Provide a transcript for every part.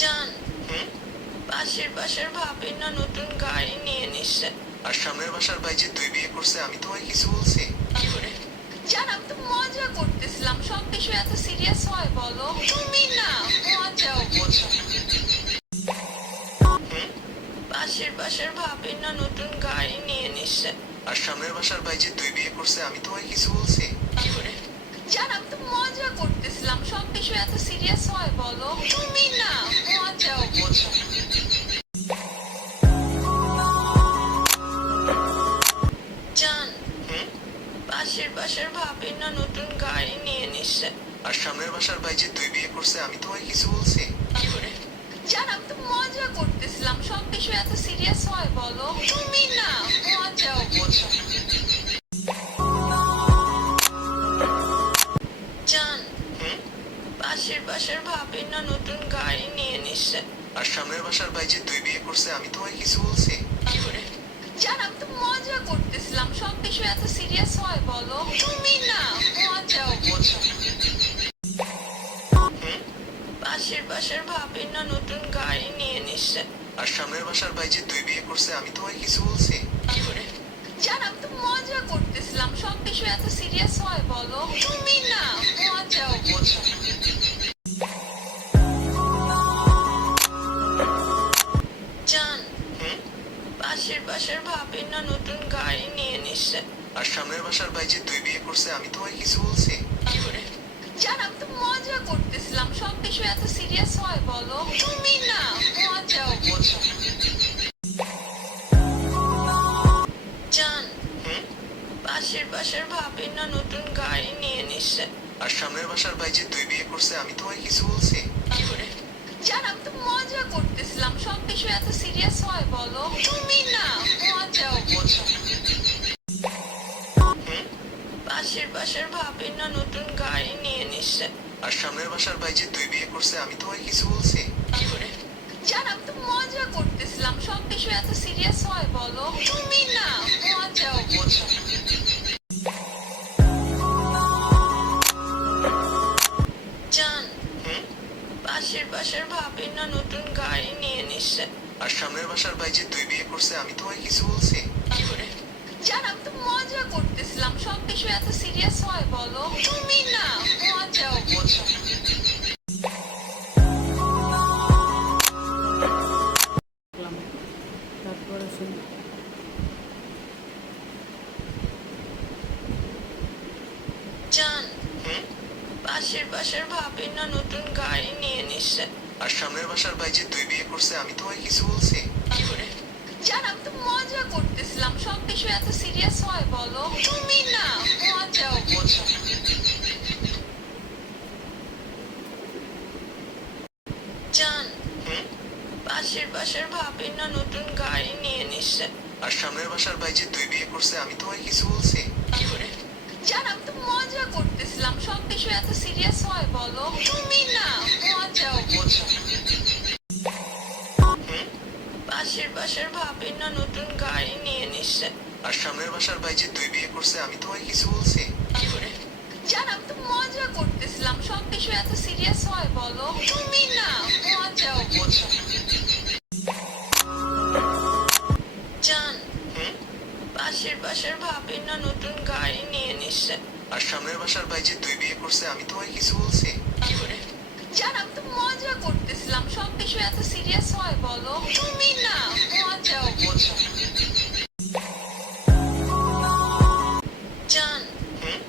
জান, হুম? পাশের বাসার ভাবি না নতুন গাড়ি নিয়ে নিচ্ছে। আর সামনের বাসার ভাই যে তুই বিয়ে করছে আমি তোমায় কিছু বলছি? জান, আমি তো মজা করতেছিলাম, সব বিষয় এত সিরিয়াস হয় বলো? তুমি না মজাও বোঝো না। হুম? পাশের বাসার ভাবি না নতুন গাড়ি নিয়ে নিচ্ছে। আর সামনের বাসার ভাই যে তুই বিয়ে করছে আমি তোমায় কিছু বলছি? জান, আমি তো মজা করতেছিলাম, সব বিষয় এত সিরিয়াস হয় বলো? তুমি না মজাও বোঝো না। জান, হুম? পাশের বাসার ভাবি না নতুন গাড়ি নিয়ে নিচ্ছে। আর সামনের বাসার ভাই যে তুই বিয়ে করছে আমি তোমায় কিছু বলছি? জান, আমি তো মজা করতেছিলাম, সব বিষয় এত সিরিয়াস হয় বলো? তুমি না মজাও বোঝো না। জান, হুম? পাশের বাসার ভাবি না নতুন গাড়ি নিয়ে নিচ্ছে। আর সামনের বাসার ভাই যে তুই বিয়ে করছে আমি তোমায় কিছু বলছি? জান, আমি তো মজা করতেছিলাম, সব বিষয় এত সিরিয়াস হয় বলো? তুমি না মজাও বোঝো না। হুম? পাশের বাসার ভাবি না নতুন গাড়ি নিয়ে নিচ্ছে। আর সামনের বাসার ভাই যে তুই বিয়ে করছে আমি তোমায় কিছু বলছি? জান, আমি তো মজা করতেছিলাম, সব বিষয় এত সিরিয়াস হয় বলো? তুমি না মজাও বোঝো না। জান, হুম? পাশের বাসার ভাবি না নতুন গাড়ি নিয়ে নিচ্ছে। আর সামনের বাসার ভাই যে তুই বিয়ে করছে আমি তোমায় কিছু বলছি? জান, আমি তো মজা করতেছিলাম, সব বিষয় এত সিরিয়াস হয় বলো? তুমি না মজাও বোঝো না। জান, হুম? পাশের বাসার ভাবি না নতুন গাড়ি নিয়ে নিচ্ছে। আর সামনের বাসার ভাই যে তুই বিয়ে করছে আমি তোমায় কিছু বলছি? জান, আমি তো মজা করতেছিলাম, সব বিষয় এত সিরিয়াস হয় বলো? তুমি না মজাও বোঝো না। হুম? পাশের বাসার ভাবি না নতুন গাড়ি নিয়ে নিচ্ছে। আর সামনের বাসার ভাই যে তুই বিয়ে করছে আমি তোমায় কিছু বলছি? জান, আমি তো মজা করতেছিলাম, সব বিষয় এত সিরিয়াস হয় বলো? তুমি না মজাও বোঝো না। জান, হুম? পাশের বাসার ভাবি না নতুন গাড়ি নিয়ে নিচ্ছে। আর সামনের বাসার ভাই যে তুই বিয়ে করছে আমি তোমায় কিছু বলছি? জান, আমি তো মজা করতেছিলাম, সব বিষয় এত সিরিয়াস হয় বলো? তুমি না মজাও বোঝো না। তারপরে শুনি জান, হুম? পাশের বাসার ভাবি না নতুন গাড়ি নিয়ে নিচ্ছে। আর সামনের বাসার ভাই যে তুই বিয়ে করছে আমি তোমায় কিছু বলছি? জান, আমি তো মজা করতেছিলাম, সব বিষয় এত সিরিয়াস হয় বলো? তুমি না মজাও বোঝো না। জান, হুম? পাশের বাসার ভাবি না নতুন গাড়ি নিয়ে নিচ্ছে। আর সামনের বাসার ভাই যে তুই বিয়ে করছে আমি তোমায় কিছু বলছি? জান, আমি তো মজা করতেছিলাম, সব বিষয় এত সিরিয়াস হয় বলো? তুমি না মজাও বোঝো না। হুম? পাশের বাসার ভাবি না নতুন গাড়ি নিয়ে নিচ্ছে। আর সামনের বাসার ভাই যে তুই বিয়ে করছে আমি তোমায় কিছু বলছি? জান, আমি তো মজা করতেছিলাম, সব বিষয় এত সিরিয়াস হয় বলো? তুমি না মজাও বোঝো না। জান, হুম? পাশের বাসার ভাবি না নতুন গাড়ি নিয়ে নিচ্ছে। আর সামনের বাসার ভাই যে তুই বিয়ে করছে আমি তোমায় কিছু বলছি? জান, আমি তো মজা করতেছিলাম, সব বিষয় এত সিরিয়াস হয় বলো? তুমি না মজাও বোঝো না। জান, হুম?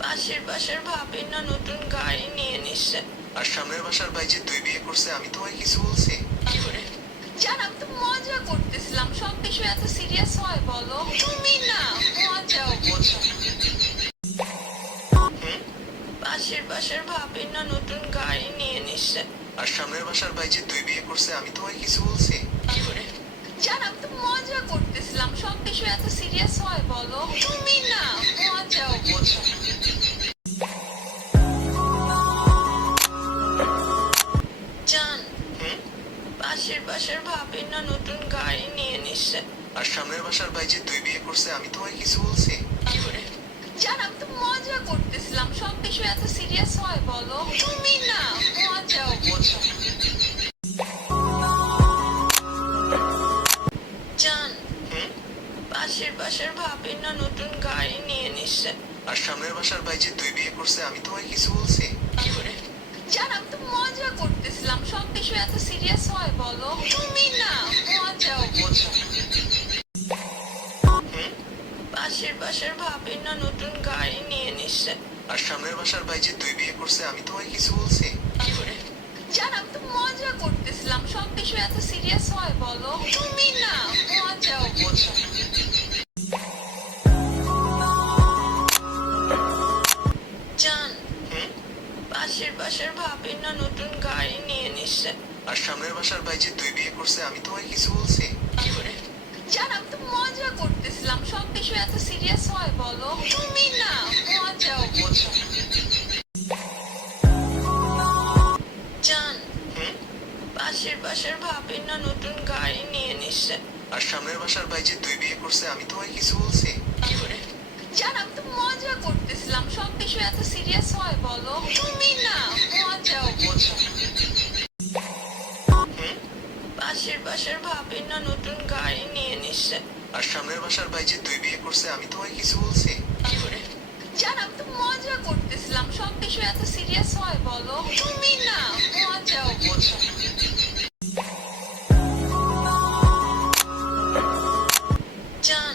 পাশের বাসার ভাবি না নতুন গাড়ি নিয়ে নিচ্ছে। আর সামনের বাসার ভাই যে তুই বিয়ে করছে আমি তোমায় কিছু বলছি? জান, আমি তো মজা করতেছিলাম, সব বিষয় এত সিরিয়াস হয় বলো? তুমি না মজাও বোঝো না। হুম? পাশের বাসার ভাবি না নতুন গাড়ি নিয়ে নিচ্ছে। আর সামনের বাসার ভাই যে তুই বিয়ে করছে আমি তোমায় কিছু বলছি? জান, আমি তো মজা করতেছিলাম, সব বিষয় এত সিরিয়াস হয় বলো? তুমি না মজাও বোঝো না। জান, হুম? পাশের বাসার ভাবি না নতুন গাড়ি নিয়ে নিচ্ছে। আর সামনের বাসার ভাই যে তুই বিয়ে করছে আমি তোমায় কিছু বলছি? জান, আমি তো মজা করতেছিলাম, সব বিষয় এত সিরিয়াস হয় বলো? তুমি না মজাও বোঝো না। পাশের ভাবি না নতুন গাড়ি নিয়ে নিচ্ছে। আর সামনের বাসার ভাই যে তুই বিয়ে করছে আমি তোমায় কিছু বলছি? জান, আমি তো মজা করতেছিলাম, সবকিছু এত সিরিয়াস হয় বলো? তুমি না মজাও বোঝো। পাশের বাসার ভাবি না নতুন গাড়ি নিয়ে নিচ্ছে। আর সামনের বাসার ভাই যে তুই বিয়ে করছে আমি তোমায় কিছু বলছি? জান, আমি তো মজা করতেছিলাম, সবকিছু এত সিরিয়াস হয় বলো? তুমি না মজাও বোঝো। জান, পাশের বাসার ভাবি না নতুন গাড়ি নিয়ে নিচ্ছে। আর সামনের বাসার ভাই যে তুই বিয়ে করছে আমি তোমায় কিছু বলছি? জান, আমি তো মজা করতেছিলাম, সবকিছু এত সিরিয়াস হয় বলো? তুমি না মজাও বোঝো। জান, পাশের বাসার ভাবি না নতুন গাড়ি নিয়ে নিচ্ছে। আর সামনের বাসার ভাই যে তুই বিয়ে করছে আমি তোমায় কিছু বলছি? জান, আমি তো মজা করতেছিলাম, সবকিছু এত সিরিয়াস হয় বলো? তুমি না মজাও বোঝো। পাশের বাসার ভাবি না নতুন গাড়ি নিয়ে নিচ্ছে। আর সামনের বাসার ভাই যে তুই বিয়ে করছে আমি তোমায় কিছু বলছি? জান, আমি তো মজা করতেছিলাম, সবকিছু এত সিরিয়াস হয় বলো? তুমি না মজাও বোঝো। জান,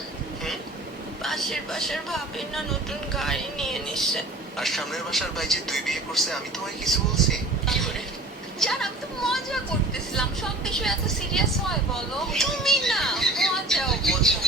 পাশের বাসার ভাবি না নতুন গাড়ি নিয়ে নিচ্ছে। আর সামনের বাসার ভাই যে তুই বিয়ে করছে আমি তোমায় কিছু বলছি? জান, আমি তো মজা করতেছিলাম, সবকিছু এত সিরিয়াস হয় বলো? তুমি না মজাও বোঝো।